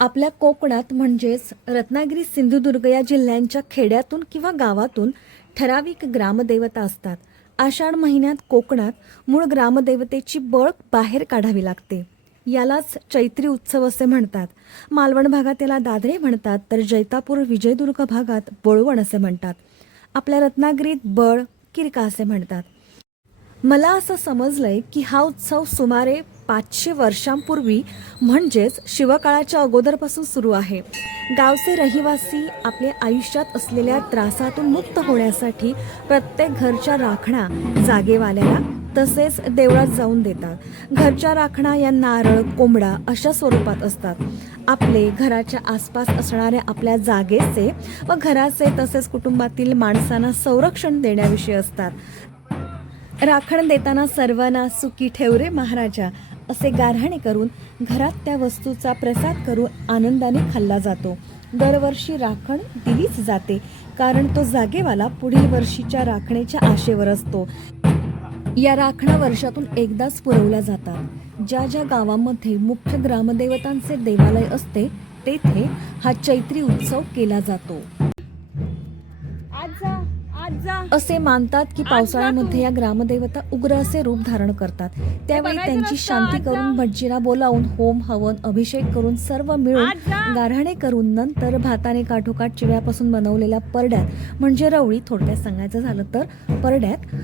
आपल्या कोकणात म्हणजेच रत्नागिरी सिंधुदुर्ग या जिल्ह्यांच्या खेड्यातून किंवा गावातून ठराविक ग्रामदेवता असतात. आषाढ महिन्यात कोकणात मूळ ग्रामदेवतेची बळ बाहेर काढावी लागते. यालाच चैत्री उत्सव असे म्हणतात. मालवण भागात याला दादरे म्हणतात तर जैतापूर विजयदुर्ग भागात बोळवण असे म्हणतात. आपल्या रत्नागिरीत बळ किरका असे म्हणतात. मला असं समजलंय की हा उत्सव सुमारे पाचशे वर्षांपूर्वी म्हणजेच शिवकाळाच्या अगोदरपासून सुरू आहे. गावचे रहिवासी आपल्या आयुष्यात असलेल्या त्रासातून मुक्त होण्यासाठी प्रत्येक घरच्या राखणा जागेवाल्याला तसेच देवळात जाऊन देतात. घरच्या राखणा या नारळ कोंबडा अशा स्वरूपात असतात. आपले घराच्या आसपास असणाऱ्या आपल्या जागेचे व घराचे तसेच कुटुंबातील माणसांना संरक्षण देण्याविषयी असतात. राखण देताना सर्वांना सुखी ठेव रे महाराजा असे गारहाणे करून घरात त्या वस्तूचा प्रसाद करून आनंदाने खाल्ला जातो. दरवर्षी राखण दिलीच जाते कारण तो जागेवाला पुढील वर्षीच्या राखणेच्या आशेवर असतो. या राखणा वर्षातून एकदाच पुरवल्या जातात. ज्या ज्या गावामध्ये मुख्य ग्रामदेवतांचे देवालय असते तेथे हा चैत्री उत्सव केला जातो. आज जा आज. असे मानतात की पावसाळ्यामध्ये या ग्रामदेवता उग्र असे रूप धारण करतात त्यावेळी त्यांची शांती करून. भटजीला बोलावून होम हवन अभिषेक करून सर्व मिळून. गारहाणे करून नंतर भाताने काठोकाठ चिव्यापासून बनवलेल्या परड्यात म्हणजे रवळी थोडक्यात सांगायचं झालं तर परड्यात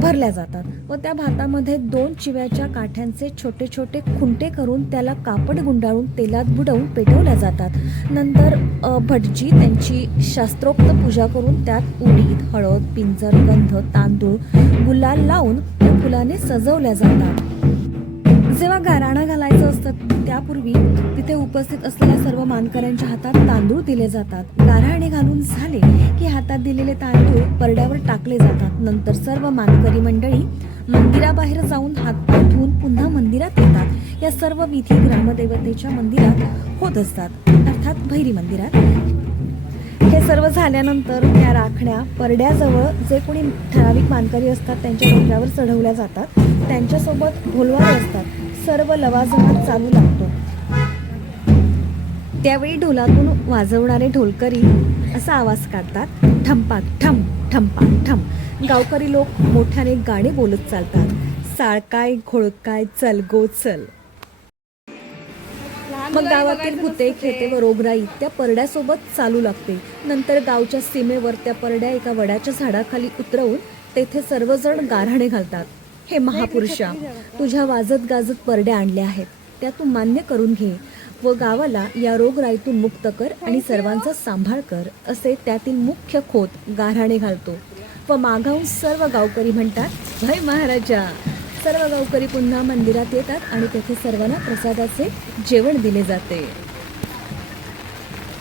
भरल्या जातात व त्या भातामध्ये दोन चिव्याच्या काठ्यांचे छोटे छोटे खुंटे करून त्याला कापड गुंडाळून तेलात बुडवून पेटवल्या जातात नंतर भटजी त्यांची शास्त्रोक्त पूजा करून त्यात उडीद हळद पिंजर गंध तांदूळ गुलाल लावून त्या फुलाने सजवल्या जातात. जेव्हा गाराणा घालायचं असतं त्यापूर्वी तिथे उपस्थित असलेल्या सर्व मानकऱ्यांच्या हातात तांदूळ दिले जातात. गाराणे घालून झाले की हातात दिलेले तांदूळ परड्यावर टाकले जातात. नंतर सर्व मानकरी मंडळी मंदिराबाहेर जाऊन हातपाय धुवून पुन्हा मंदिरात येतात. या सर्व विधी ग्रामदेवतेच्या मंदिरात होत असतात. अर्थात भैरी मंदिरात हे सर्व झाल्यानंतर त्या राखण्या परड्याजवळ जे कोणी ठराविक मानकरी असतात त्यांच्या डोक्यावर चढवल्या जातात. त्यांच्यासोबत ढोलवारे असतात. सर्व लवाजमात चालू लागतो. त्यावेळी ढोलातून वाजवणारे ढोलकरी असा आवाज काढतात. ठंपा ठम ठंपा ठम. गावकरी लोक मोठ्याने गाणे बोलत चालतात. साळकाय घोळकाय चल गो चल मग गावातील कुते खेते व रोगराई त्या परड्यासोबत चालू लागते. नंतर गावच्या सीमेवर त्या परड्या एका वडाच्या झाडाखाली उतरवून तेथे सर्वजण गारहाणे घालतात. हे महापुरुषा तुझ्या वाजत गाजत परड्या आणल्या आहेत. त्या तू मान्य करून घे व गावाला या रोगराईतून मुक्त कर आणि सर्वांचा सांभाळ कर असे त्यातील मुख्य खोत गारहाणे घालतो. व मागाहून सर्व गावकरी म्हणतात भाई महाराजा सर्व गावकरी पुन्हा मंदिरात येतात आणि तेथे सर्वांना प्रसादाचे जेवण दिले जाते.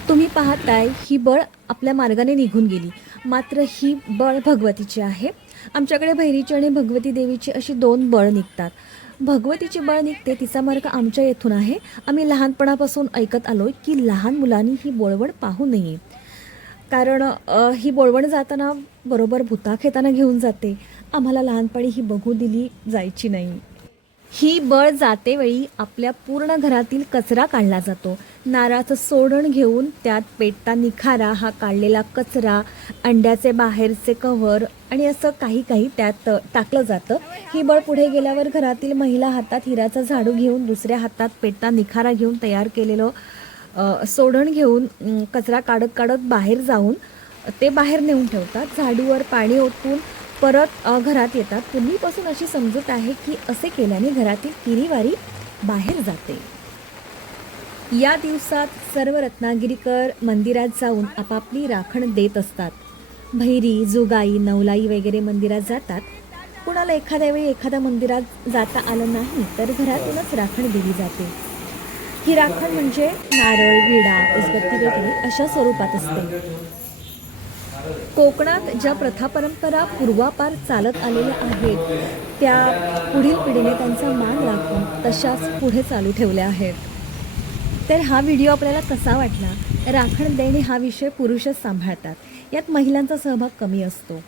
तुम्ही पाहताय ही बळ आपल्या मार्गाने निघून गेली. मात्र ही बळ भगवतीची आहे. आमच्याकडे भैरीची आणि भगवती देवीची अशी दोन बळ निघतात. भगवतीची बळ निघते तिचा मार्ग आमच्या येथून आहे. आम्ही लहानपणापासून ऐकत आलो की लहान मुलांनी ही बोळवण पाहू नये. कारण ही बोळवण जाताना बरोबर भुताक येताना घेऊन जाते. आम्हाला लहानपणी ही बघू दिली जायची नाही. ही बळ जातेवेळी आपल्या पूर्ण घरातील कचरा काढला जातो. नारळाचं सोडण घेऊन त्यात पेटता निखारा हा काढलेला कचरा अंड्याचे बाहेरचे कव्हर आणि असं काही काही त्यात टाकलं जातं. ही बळ पुढे गेल्यावर घरातील महिला हातात हिराचा झाडू घेऊन दुसऱ्या हातात पेटता निखारा घेऊन तयार केलेलं सोडण घेऊन कचरा काढत काढत बाहेर जाऊन ते बाहेर नेऊन ठेवतात. झाडूवर पाणी ओतून परत घरात येतात. पूर्वीपासून अशी समजूत आहे की असे केल्याने घरातील किरीवारी बाहेर जाते. या दिवसात सर्व रत्नागिरीकर मंदिरात जाऊन आपापली राखण देत असतात. भैरी जुगाई नवलाई वगैरे मंदिरात जातात. कुणाला एखाद्या वेळी एखाद्या मंदिरात जाता आलं नाही तर घरातूनच राखण दिली जाते. ही राखण म्हणजे नारळ विडा उजबत्ती वगैरे अशा स्वरूपात असते. कोकणात ज्या प्रथा परंपरा पूर्वापार चालत आलेल्या आहेत त्या पुढील पिढीने त्यांचा मान राखून तशाच पुढे चालू ठेवल्या आहेत. तर हा व्हिडिओ आपल्याला कसा वाटला? राखण देणे हा विषय पुरुषच सांभाळतात. यात महिलांचा सहभाग कमी असतो.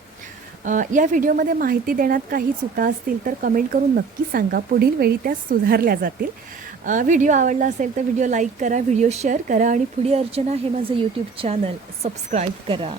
या व्हिडिओमध्ये माहिती देण्यात काही चुका असतील तर कमेंट करून नक्की सांगा. पुढील वेळी त्या सुधारल्या जातील. व्हिडिओ आवडला असेल तर व्हिडिओ लाईक करा व्हिडिओ शेअर करा आणि पुढी अर्चना हे माझं यूट्यूब चॅनल सबस्क्राईब करा.